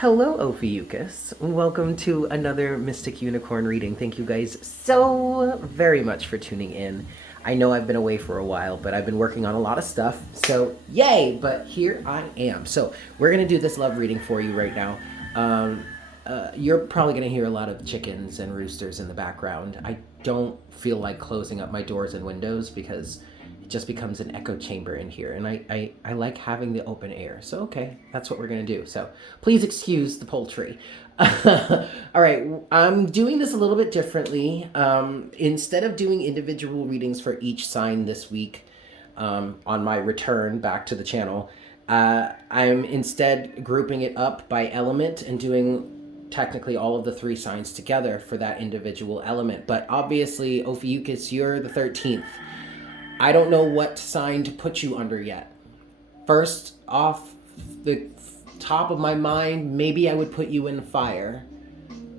Hello, Ophiuchus. Welcome to another Mystic Unicorn reading. Thank you guys so very much for tuning in. I know I've been away for a while, but I've been working on a lot of stuff, so yay! But here I am. So we're going to do this love reading for you right now. You're probably going to hear a lot of chickens and roosters in the background. I don't feel like closing up my doors and windows because it just becomes an echo chamber in here, and I like having the open air. So okay, that's what we're gonna do. So please excuse the poultry. All right, I'm doing this a little bit differently. Instead of doing individual readings for each sign this week, on my return back to the channel, I'm instead grouping it up by element and doing technically all of the three signs together for that individual element. But obviously, Ophiuchus, you're the 13th. I don't know what sign to put you under yet. First off the top of my mind, maybe I would put you in fire.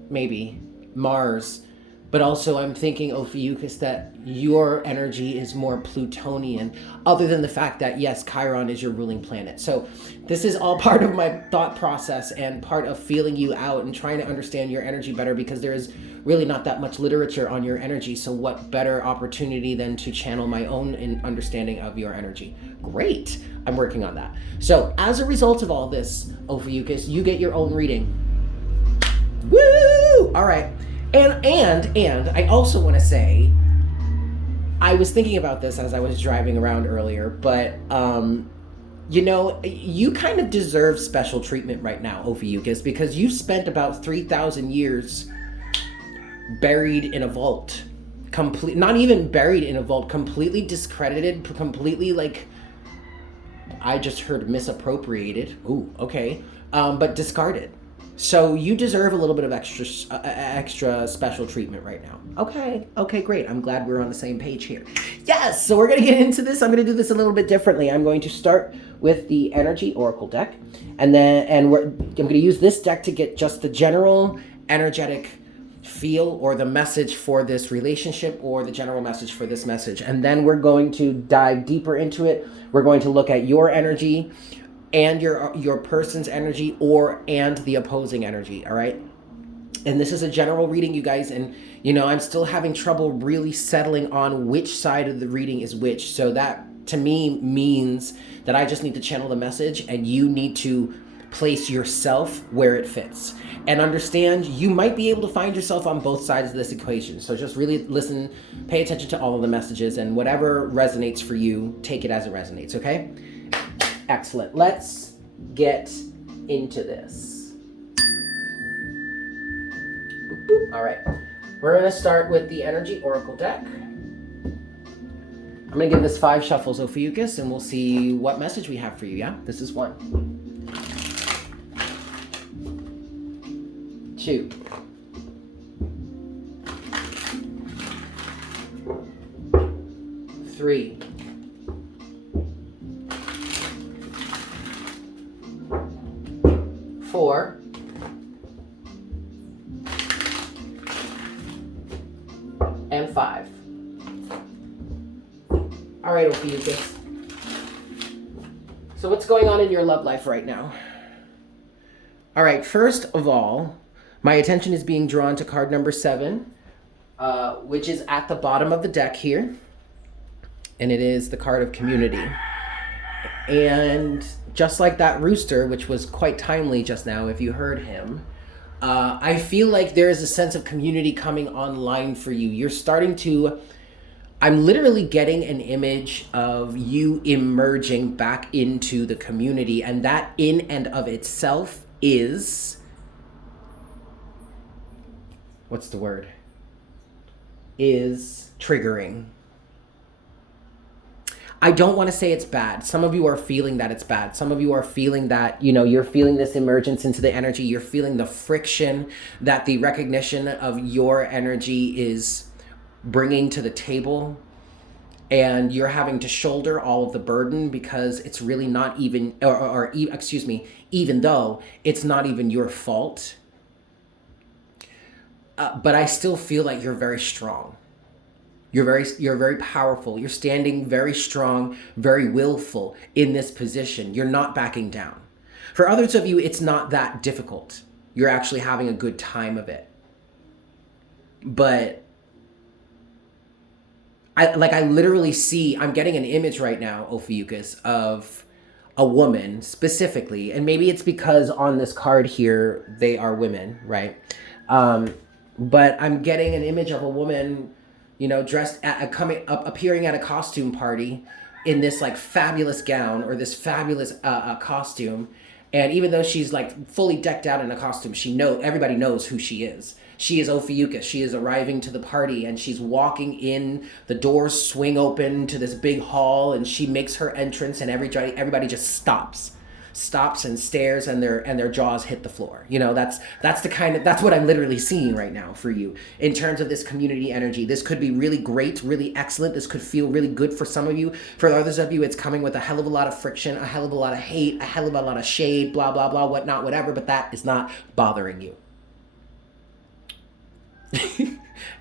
Maybe. Mars. But also I'm thinking, Ophiuchus, that your energy is more Plutonian, other than the fact that, yes, Chiron is your ruling planet. So this is all part of my thought process and part of feeling you out and trying to understand your energy better, because there is really not that much literature on your energy. So what better opportunity than to channel my own understanding of your energy? Great. I'm working on that. So as a result of all this, Ophiuchus, you get your own reading. Woo! All right. And I also want to say, I was thinking about this as I was driving around earlier, but you know, you kind of deserve special treatment right now, Ophiuchus, because you spent about 3,000 years buried in a vault. Not even buried in a vault, completely discredited, completely, like, I just heard misappropriated. Ooh, okay. But discarded. So you deserve a little bit of extra special treatment right now. Okay, great. I'm glad we're on the same page here. Yes, so we're going to get into this. I'm going to do this a little bit differently. I'm going to start with the Energy Oracle deck, and I'm going to use this deck to get just the general energetic feel or the message for this relationship, or the general message for this message. And then we're going to dive deeper into it. We're going to look at your energy and your person's energy, and the opposing energy. All right. And this is a general reading, you guys. And, you know, I'm still having trouble really settling on which side of the reading is which. So that to me means that I just need to channel the message, and you need to place yourself where it fits and understand you might be able to find yourself on both sides of this equation. So just really listen, pay attention to all of the messages, and whatever resonates for you, take it as it resonates. Okay. Excellent. Let's get into this. Boop, boop. All right. We're going to start with the Energy Oracle deck. I'm going to give this 5 shuffles, Ophiuchus, and we'll see what message we have for you, yeah? This is 1. 2. 3. 4. And 5. All right, Ophiuchus. So what's going on in your love life right now? All right, first of all, my attention is being drawn to card number 7, which is at the bottom of the deck here. And it is the card of community. And just like that rooster, which was quite timely just now if you heard him, I feel like there is a sense of community coming online for you. You're starting to, I'm literally getting an image of you emerging back into the community, and that in and of itself is, what's the word? Is triggering. I don't want to say it's bad. Some of you are feeling that it's bad. Some of you are feeling that, you know, you're feeling this emergence into the energy. You're feeling the friction that the recognition of your energy is bringing to the table. And you're having to shoulder all of the burden because it's really not even, even though it's not even your fault. But I still feel like you're very strong. You're very powerful. You're standing very strong, very willful in this position. You're not backing down. For others of you, it's not that difficult. You're actually having a good time of it. But I literally see, I'm getting an image right now, Ophiuchus, of a woman specifically, and maybe it's because on this card here, they are women, right? But I'm getting an image of a woman, you know, dressed appearing at a costume party in this like fabulous gown or this fabulous costume. And even though she's like fully decked out in a costume, everybody knows who she is. She is Ophiuchus. She is arriving to the party and she's walking in. The doors swing open to this big hall and she makes her entrance and everybody just stops and stares and their jaws hit the floor. You know, that's what I'm literally seeing right now for you in terms of this community energy. This could be really great, really excellent. This could feel really good for some of you. For others of you, it's coming with a hell of a lot of friction, a hell of a lot of hate, a hell of a lot of shade, blah, blah, blah, whatnot, whatever, but that is not bothering you.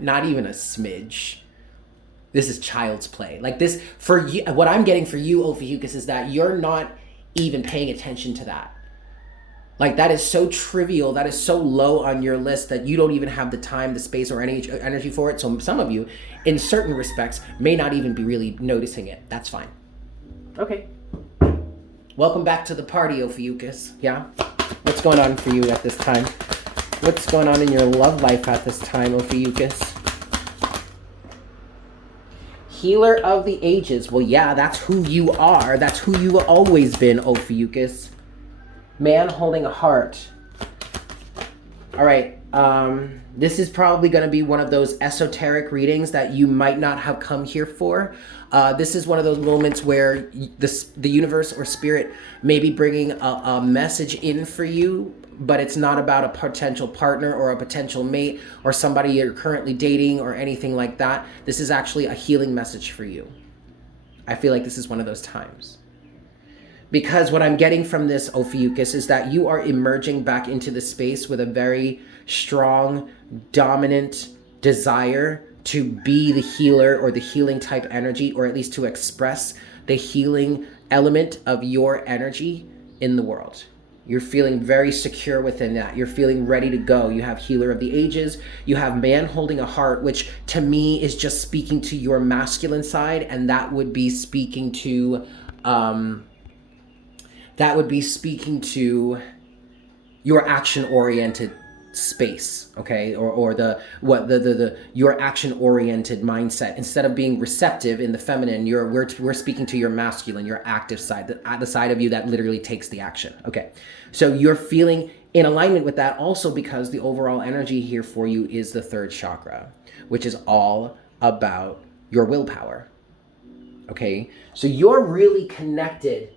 Not even a smidge. This is child's play. Like this, for you, what I'm getting for you, Ophiuchus, is that you're not even paying attention to that. Like that is so trivial, that is so low on your list that you don't even have the time, the space, or any energy for it. So some of you, in certain respects, may not even be really noticing it. That's fine. Okay. Welcome back to the party, Ophiuchus. Yeah? What's going on for you at this time? What's going on in your love life at this time, Ophiuchus? Healer of the ages. Well, yeah, that's who you are. That's who you have always been, Ophiuchus. Man holding a heart. All right. This is probably going to be one of those esoteric readings that you might not have come here for. This is one of those moments where the universe or spirit may be bringing a message in for you, but it's not about a potential partner or a potential mate or somebody you're currently dating or anything like that. This is actually a healing message for you. I feel like this is one of those times. Because what I'm getting from this, Ophiuchus, is that you are emerging back into the space with a very strong, dominant desire to be the healer or the healing type energy, or at least to express the healing element of your energy in the world. You're feeling very secure within that. You're feeling ready to go. You have Healer of the Ages. You have Man Holding a Heart, which to me is just speaking to your masculine side, and that would be speaking to your action-oriented space, okay, or your action-oriented mindset. Instead of being receptive in the feminine, we're speaking to your masculine, your active side, the side of you that literally takes the action. Okay, so you're feeling in alignment with that also because the overall energy here for you is the third chakra, which is all about your willpower. Okay, so you're really connected.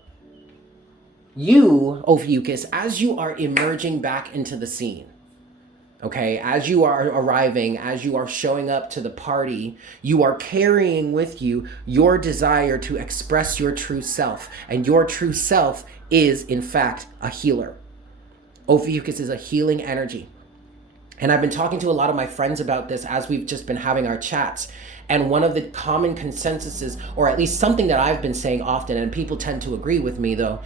You, Ophiuchus, as you are emerging back into the scene, okay, as you are arriving, as you are showing up to the party, you are carrying with you your desire to express your true self. And your true self is, in fact, a healer. Ophiuchus is a healing energy. And I've been talking to a lot of my friends about this as we've just been having our chats. And one of the common consensuses, or at least something that I've been saying often, and people tend to agree with me though,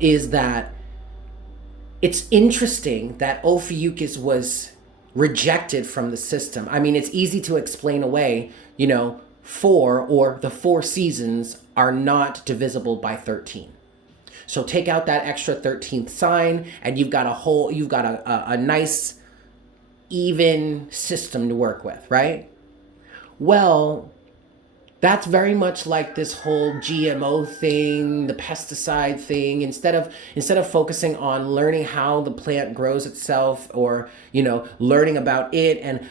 is that it's interesting that Ophiuchus was rejected from the system. I mean, it's easy to explain away, you know, the 4 seasons are not divisible by 13. So take out that extra 13th sign and you've got a nice, even system to work with, right? Well, that's very much like this whole GMO thing, the pesticide thing. Instead of focusing on learning how the plant grows itself, or you know, learning about it, and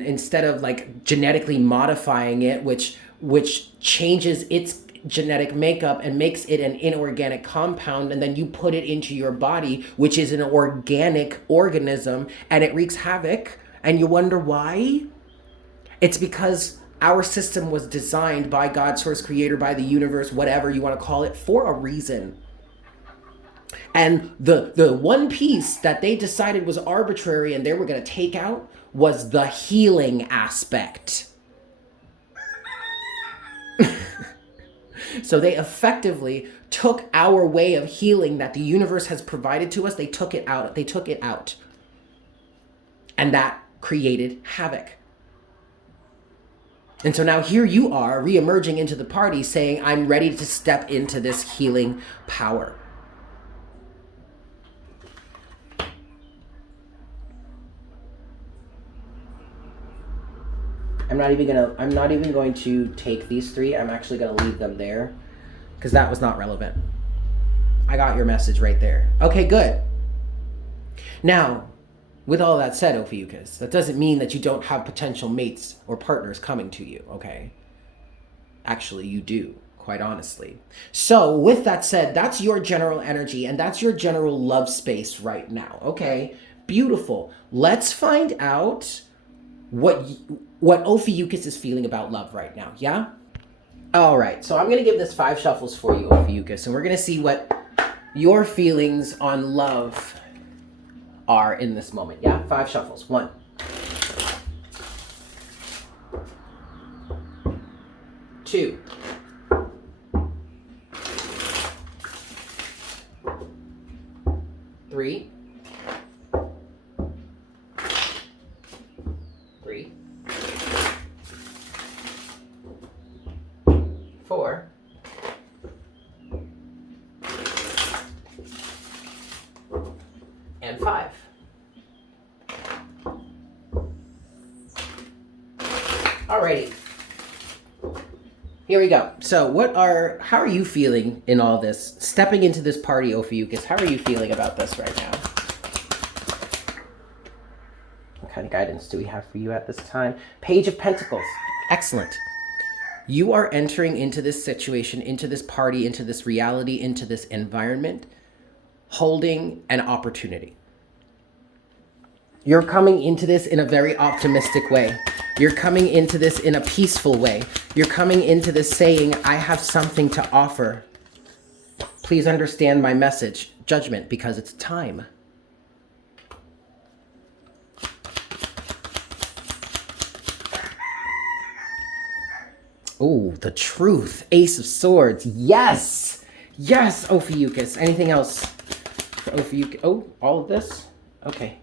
instead of like genetically modifying it, which changes its genetic makeup and makes it an inorganic compound, and then you put it into your body, which is an organic organism, and it wreaks havoc, and you wonder why? It's because our system was designed by God, source, creator, by the universe, whatever you want to call it, for a reason. And the one piece that they decided was arbitrary and they were going to take out was the healing aspect. So they effectively took our way of healing that the universe has provided to us, they took it out. They took it out. And that created havoc. And so now here you are re-emerging into the party saying, I'm ready to step into this healing power. I'm not even going to take these three. I'm actually going to leave them there because that was not relevant. I got your message right there. Okay, good. Now, with all that said, Ophiuchus, that doesn't mean that you don't have potential mates or partners coming to you, okay? Actually, you do, quite honestly. So, with that said, that's your general energy and that's your general love space right now, okay? Beautiful. Let's find out what Ophiuchus is feeling about love right now, yeah? All right, so I'm going to give this 5 shuffles for you, Ophiuchus, and we're going to see what your feelings on love are in this moment, yeah? 5 shuffles. 1, 2, 3, 4, and 5. Alrighty. Here we go. So how are you feeling in all this? Stepping into this party, Ophiuchus, how are you feeling about this right now? What kind of guidance do we have for you at this time? Page of Pentacles. Excellent. You are entering into this situation, into this party, into this reality, into this environment, holding an opportunity. You're coming into this in a very optimistic way. You're coming into this in a peaceful way. You're coming into this saying, I have something to offer. Please understand my message, judgment, because it's time. Oh, the truth. Ace of Swords. Yes! Yes, Ophiuchus. Anything else for Ophiuchus? Oh, all of this? Okay.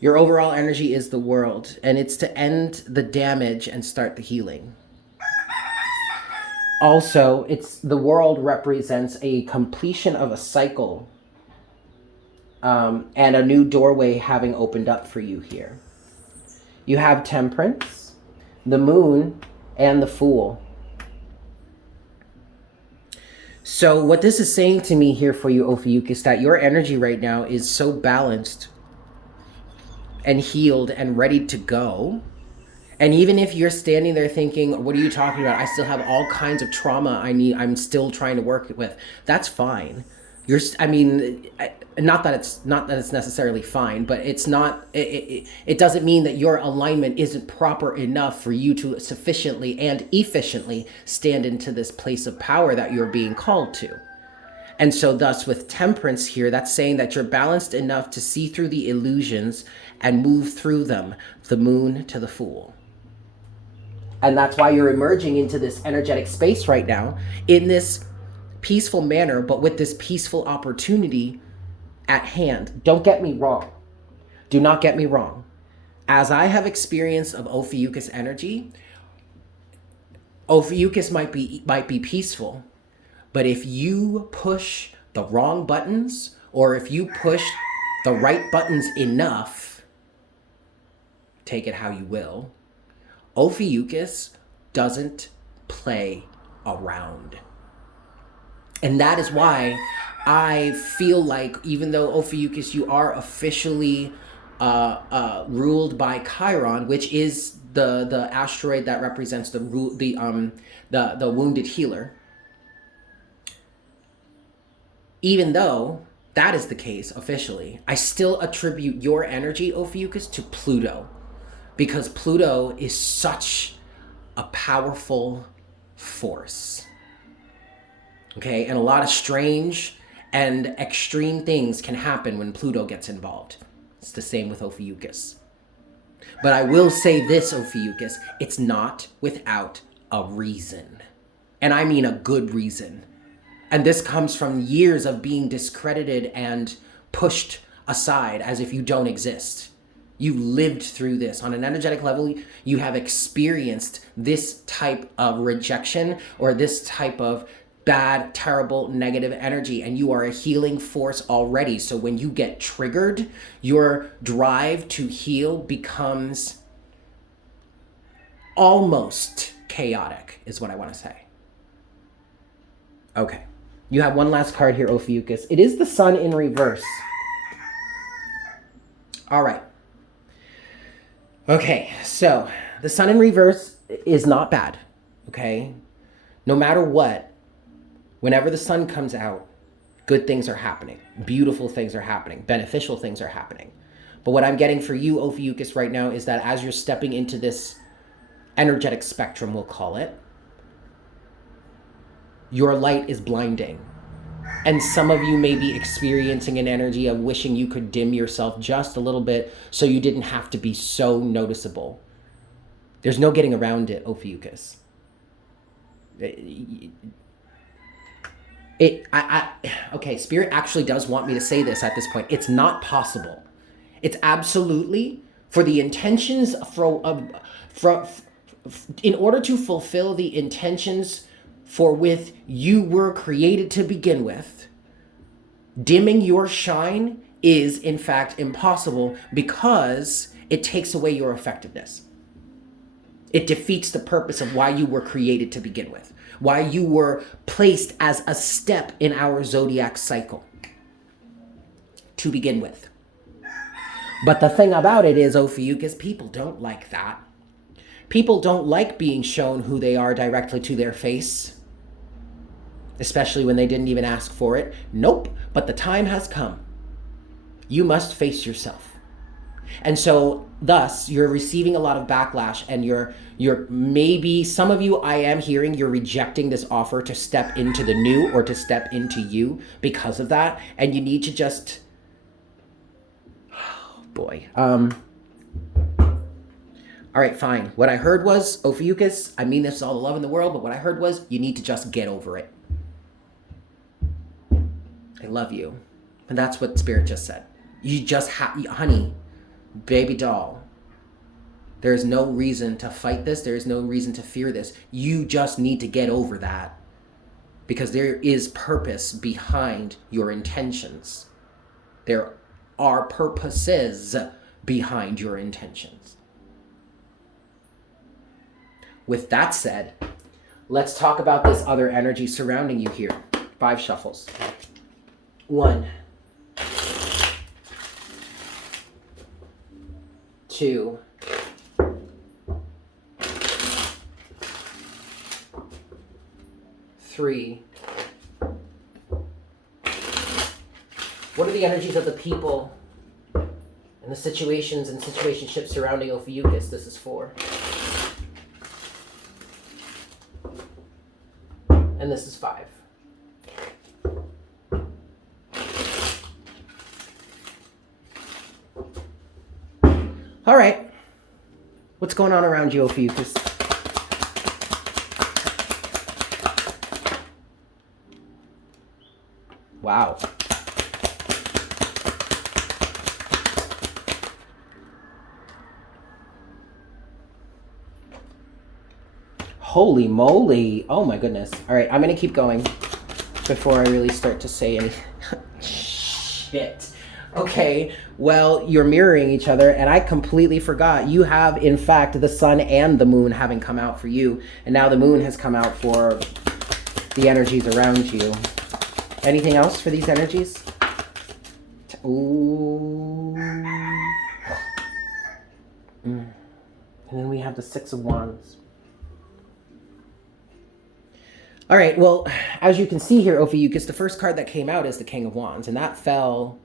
Your overall energy is the world, and it's to end the damage and start the healing. Also, the world represents a completion of a cycle and a new doorway having opened up for you here. You have Temperance, the Moon, and the Fool. So what this is saying to me here for you, Ophiuchus, that your energy right now is so balanced and healed and ready to go. And even if you're standing there thinking, what are you talking about? I still have all kinds of trauma I'm still trying to work with. That's fine. Not that it's necessarily fine, but it's not, it doesn't mean that your alignment isn't proper enough for you to sufficiently and efficiently stand into this place of power that you're being called to. And so thus with Temperance here, that's saying that you're balanced enough to see through the illusions and move through them, the Moon to the Fool. And that's why you're emerging into this energetic space right now in this peaceful manner, but with this peaceful opportunity at hand. Don't get me wrong. Do not get me wrong. As I have experience of Ophiuchus energy, Ophiuchus might be peaceful, but if you push the wrong buttons, or if you push the right buttons enough, take it how you will, Ophiuchus doesn't play around. And that is why I feel like, even though Ophiuchus, you are officially ruled by Chiron, which is the asteroid that represents the wounded healer. Even though that is the case officially, I still attribute your energy, Ophiuchus, to Pluto, because Pluto is such a powerful force. Okay, and a lot of strange and extreme things can happen when Pluto gets involved. It's the same with Ophiuchus. But I will say this, Ophiuchus, it's not without a reason. And I mean a good reason. And this comes from years of being discredited and pushed aside as if you don't exist. You lived through this. On an energetic level, you have experienced this type of rejection or this type of bad, terrible, negative energy, and you are a healing force already. So when you get triggered, your drive to heal becomes almost chaotic, is what I want to say. Okay. You have one last card here, Ophiuchus. It is the Sun in reverse. All right. Okay, so the Sun in reverse is not bad, okay? No matter what, whenever the sun comes out, good things are happening. Beautiful things are happening. Beneficial things are happening. But what I'm getting for you, Ophiuchus, right now is that as you're stepping into this energetic spectrum, we'll call it, your light is blinding. And some of you may be experiencing an energy of wishing you could dim yourself just a little bit so you didn't have to be so noticeable. There's no getting around it, Ophiuchus. Okay, Spirit actually does want me to say this at this point. It's not possible. It's absolutely for the intentions in order to fulfill the intentions for with you were created to begin with, dimming your shine is in fact impossible because it takes away your effectiveness. It defeats the purpose of why you were created to begin with, why you were placed as a step in our zodiac cycle to begin with. But the thing about it is, Ophiuchus, people don't like that. People don't like being shown who they are directly to their face, especially when they didn't even ask for it. Nope, but the time has come. You must face yourself. And so thus you're receiving a lot of backlash, and you're maybe, some of you, I am hearing you're rejecting this offer to step into the new or to step into you because of that. And you need to just, oh boy. All right, fine. What I heard was, Ophiuchus, I mean this with all the love in the world, but what I heard was you need to just get over it. I love you. And that's what Spirit just said. You just have, honey, baby doll, there's no reason to fight this. There is no reason to fear this. You just need to get over that because there is purpose behind your intentions. There are purposes behind your intentions. With that said, let's talk about this other energy surrounding you here. 5 shuffles. 1, 2, 3. What are the energies of the people and the situations and situationships surrounding Ophiuchus? This is 4. And this is 5. All right. What's going on around you, Ophiuchus? Wow. Holy moly. Oh my goodness. All right, I'm going to keep going before I really start to say any shit. Okay, well, you're mirroring each other, and I completely forgot. You have, in fact, the sun and the moon having come out for you, and now the moon has come out for the energies around you. Anything else for these energies? Ooh. And then we have the 6 of Wands. All right, well, as you can see here, Ophiuchus, the first card that came out is the King of Wands, and that fell,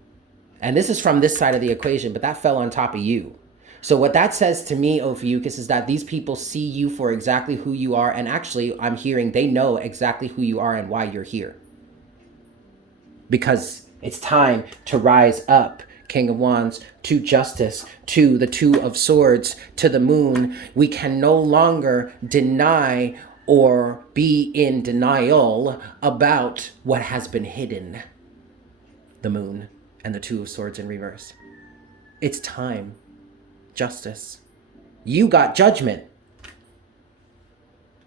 and this is from this side of the equation, but that fell on top of you. So what that says to me, Ophiuchus, is that these people see you for exactly who you are, and actually, I'm hearing they know exactly who you are and why you're here. Because it's time to rise up, King of Wands, to justice, to the 2 of Swords, to the moon. We can no longer deny or be in denial about what has been hidden. The Moon and the Two of Swords in reverse. It's time. Justice. You got Judgment.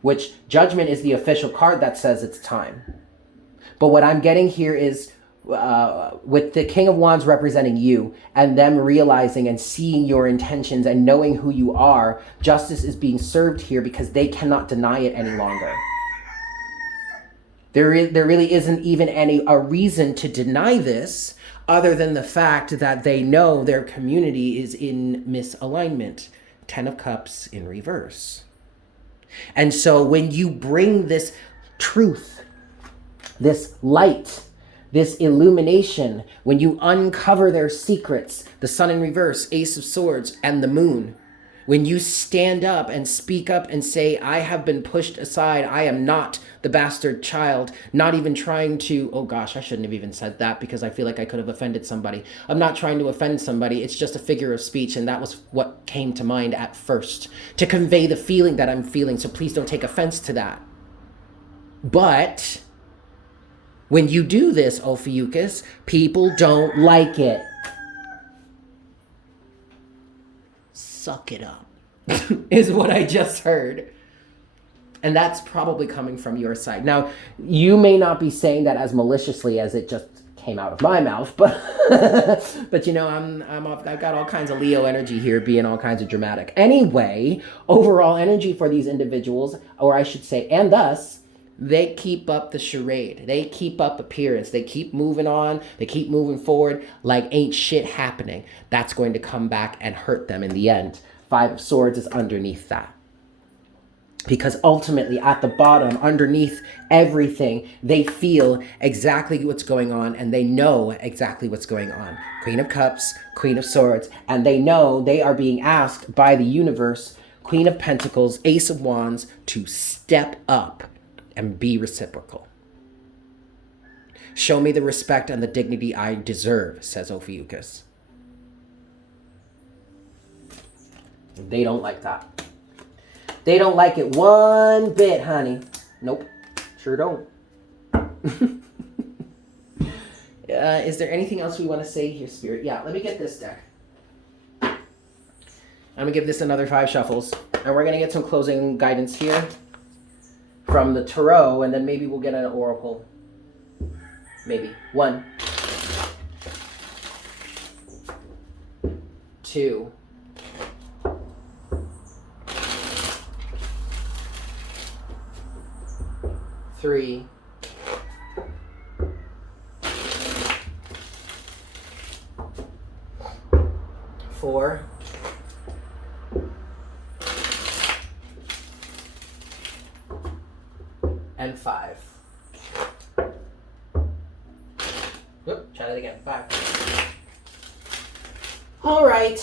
Which Judgment is the official card that says it's time. But what I'm getting here is with the King of Wands representing you and them realizing and seeing your intentions and knowing who you are, justice is being served here because they cannot deny it any longer. There really isn't even a reason to deny this other than the fact that they know their community is in misalignment. 10 of Cups in reverse. And so when you bring this truth, this light, this illumination, when you uncover their secrets, the Sun in reverse, Ace of Swords, and the Moon, when you stand up and speak up and say, I have been pushed aside, I am not the bastard child, not even trying to, oh gosh, I shouldn't have even said that because I feel like I could have offended somebody. I'm not trying to offend somebody, it's just a figure of speech, and that was what came to mind at first, to convey the feeling that I'm feeling, so please don't take offense to that. But when you do this, Ophiuchus, people don't like it. Suck it up, is what I just heard. And that's probably coming from your side. Now, you may not be saying that as maliciously as it just came out of my mouth, but but you know, I've got all kinds of Leo energy here, being all kinds of dramatic. Anyway, overall energy for these individuals, or I should say, and thus, they keep up the charade. They keep up appearance. They keep moving on. They keep moving forward like ain't shit happening. That's going to come back and hurt them in the end. 5 of Swords is underneath that. Because ultimately, at the bottom, underneath everything, they feel exactly what's going on and they know exactly what's going on. Queen of Cups, Queen of Swords, and they know they are being asked by the universe, Queen of Pentacles, Ace of Wands, to step up and be reciprocal. Show me the respect and the dignity I deserve, says Ophiuchus. They don't like that. They don't like it one bit, honey. Nope, sure don't. Is there anything else we want to say here, Spirit? Yeah, let me get this deck. I'm going to give this another 5 shuffles. And we're going to get some closing guidance here from the Tarot, and then maybe we'll get an Oracle. Maybe. 1, 2, 3, 4, and 5. Oop, try that again. 5. All right.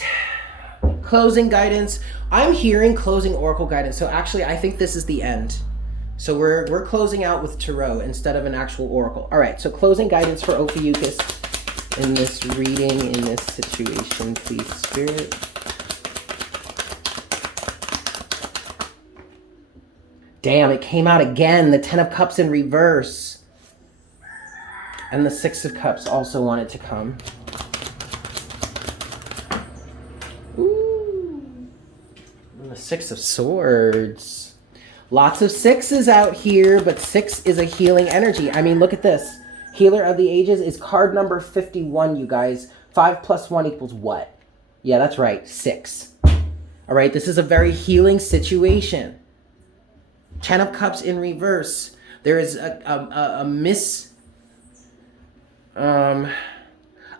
Closing guidance. I'm hearing closing oracle guidance. So actually, I think this is the end. So we're closing out with Tarot instead of an actual oracle. All right. So closing guidance for Ophiuchus in this reading, in this situation, please, Spirit. Damn, it came out again. The 10 of Cups in reverse. And the 6 of Cups also wanted to come. Ooh. And the 6 of Swords. Lots of 6s out here, but 6 is a healing energy. I mean, look at this. Healer of the Ages is card number 51, you guys. 5 plus 1 equals what? Yeah, that's right, 6. All right, this is a very healing situation. 10 of Cups in reverse. There is a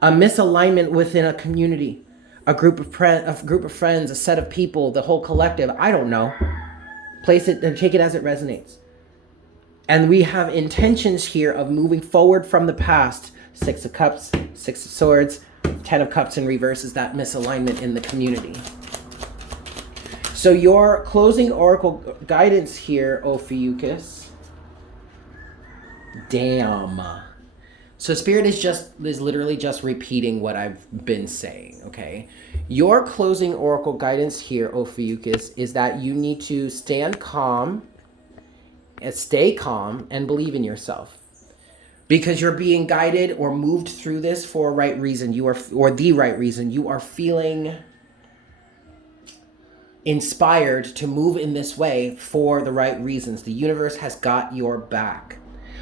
misalignment within a community, a group of friends, a set of people, the whole collective. I don't know. Place it and take it as it resonates. And we have intentions here of moving forward from the past. 6 of Cups, 6 of Swords, 10 of Cups in reverse is that misalignment in the community. So your closing oracle guidance here, Ophiuchus. Damn. So Spirit is literally just repeating what I've been saying, okay? Your closing oracle guidance here, Ophiuchus, is that you need to stand calm Stay calm and believe in yourself. Because you're being guided or moved through this for a right reason. Or the right reason. You are feeling inspired to move in this way for the right reasons. The universe has got your back.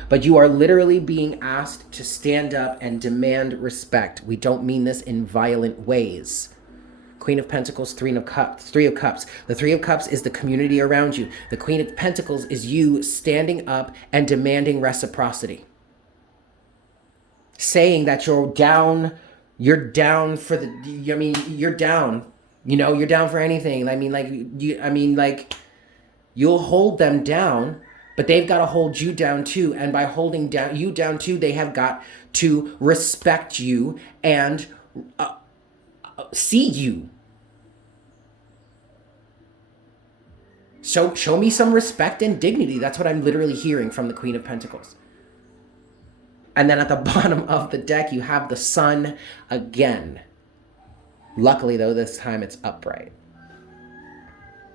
But you are literally being asked to stand up and demand respect. We don't mean this in violent ways. Queen of Pentacles, Three of Cups. The Three of Cups is the community around you. The Queen of Pentacles is you standing up and demanding reciprocity. Saying that you're down for you're down. You're down for anything. You'll hold them down, but they've got to hold you down too. And by holding you down too, they have got to respect you and see you. So show me some respect and dignity. That's what I'm literally hearing from the Queen of Pentacles. And then at the bottom of the deck, you have the Sun again. Luckily, though, this time it's upright.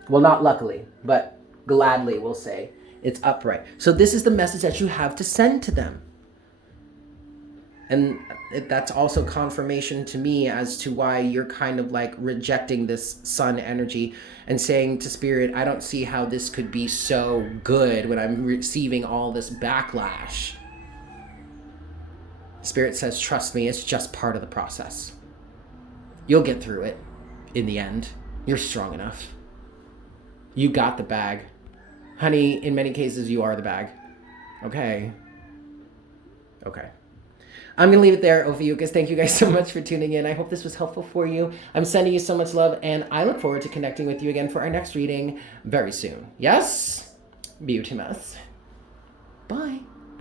Well, not luckily, but gladly, we'll say. It's upright. So this is the message that you have to send to them. And that's also confirmation to me as to why you're kind of like rejecting this Sun energy and saying to Spirit, I don't see how this could be so good when I'm receiving all this backlash. Spirit says, trust me, it's just part of the process. You'll get through it in the end. You're strong enough. You got the bag. Honey, in many cases, you are the bag. Okay. Okay. I'm going to leave it there, Ophiuchus. Thank you guys so much for tuning in. I hope this was helpful for you. I'm sending you so much love, and I look forward to connecting with you again for our next reading very soon. Yes? Beautimus. Bye.